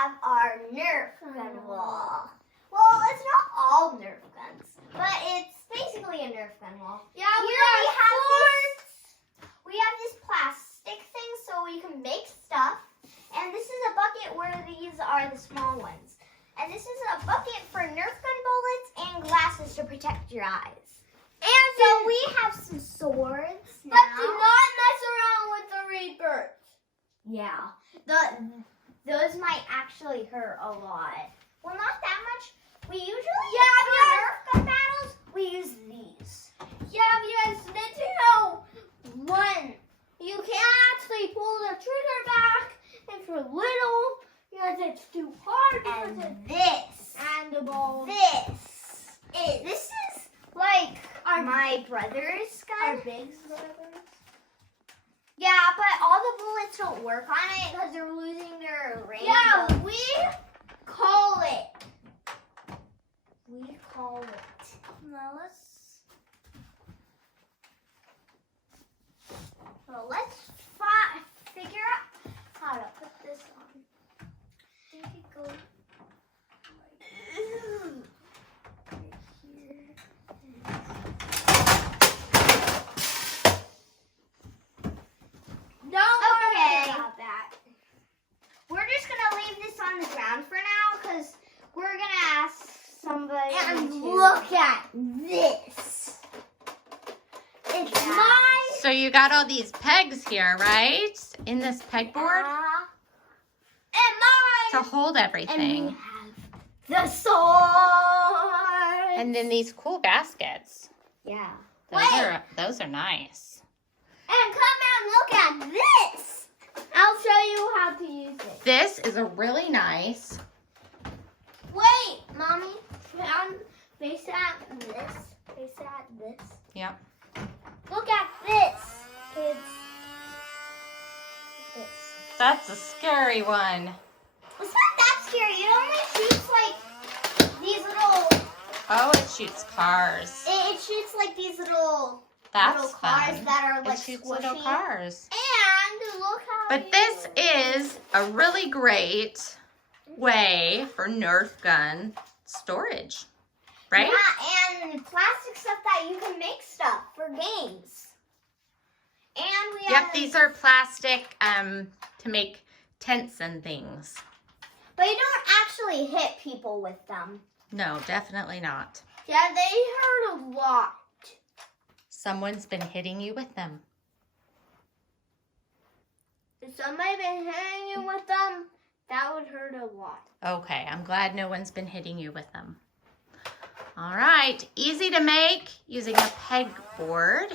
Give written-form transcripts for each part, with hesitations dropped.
have our Nerf gun wall. Well, it's not all Nerf guns, but it's basically a Nerf gun wall. Yeah, we have this plastic thing so we can make stuff. And this is a bucket where these are the small ones. And this is a bucket for Nerf gun bullets and glasses to protect your eyes. And so we have some swords now. But do not mess around with the Reapers. Yeah, those might actually hurt a lot. Well, not that much. We usually for Nerf gun battles, we use these. Yeah, because did you know one, you can't actually pull the trigger back if you're little because it's too hard. And this. And the ball. This is like my brother's gun. Our big brothers. Yeah, but all the bullets don't work on it because they're losing their range. Yeah, we call it. Now let's figure out how to put this on. I think it goes right here. Don't worry Okay. about that. We're just gonna leave this on the ground for now because we're gonna ask somebody And to look at this. It's mine. So you got all these pegs here, right? In this pegboard And mine. to hold And we everything. have the sword. And then these cool baskets. Yeah. Those are nice. And come and look at this. I'll show you how to use it. This is a really nice. Wait, Mommy. Face at this. Face at this. Yep. Look at this. It's this. That's a scary one. It's not that scary. It only shoots like these little. Oh, it shoots cars. It shoots like these little That's cars fun. that are like It shoots squishy. little cars. And look how. But this is a really great way for Nerf gun storage, right? Yeah, and plastic stuff that you can make stuff for games. And we Yep, have. these are plastic to make tents and things. But you don't actually hit people with them. No, definitely not. Yeah, they hurt a lot. Someone's been hitting you with them. If somebody been hitting you with them, that would hurt a lot. Okay, I'm glad no one's been hitting you with them. All right, easy to make using a pegboard.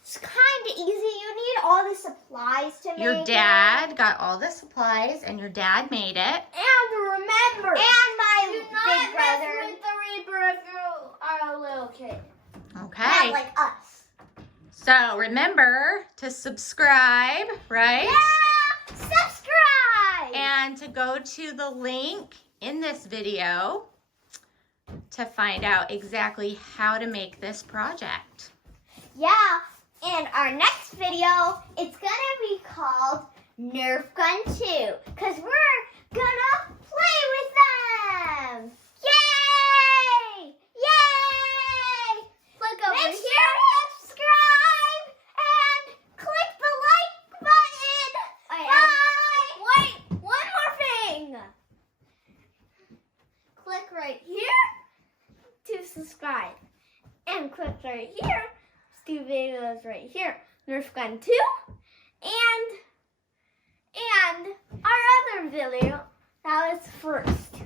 It's kind of easy. You need all the supplies to make Your dad got all the supplies and your dad made it. And remember, And my do big not brother. mess with the Reaper if you are a little kid. Okay, Not like us. so remember to subscribe, right? Yeah! Subscribe! And to go to the link in this video to find out exactly how to make this project. Yeah, and our next video, it's gonna be called Nerf Gun 2, because we're gonna play with them! Yay! Yay! Click over Make here. sure to subscribe and click the like button! Bye! Wait, one more thing. Click right here to subscribe. And click right here. 2 videos right here. Nerf Gun 2. And our other video that was first.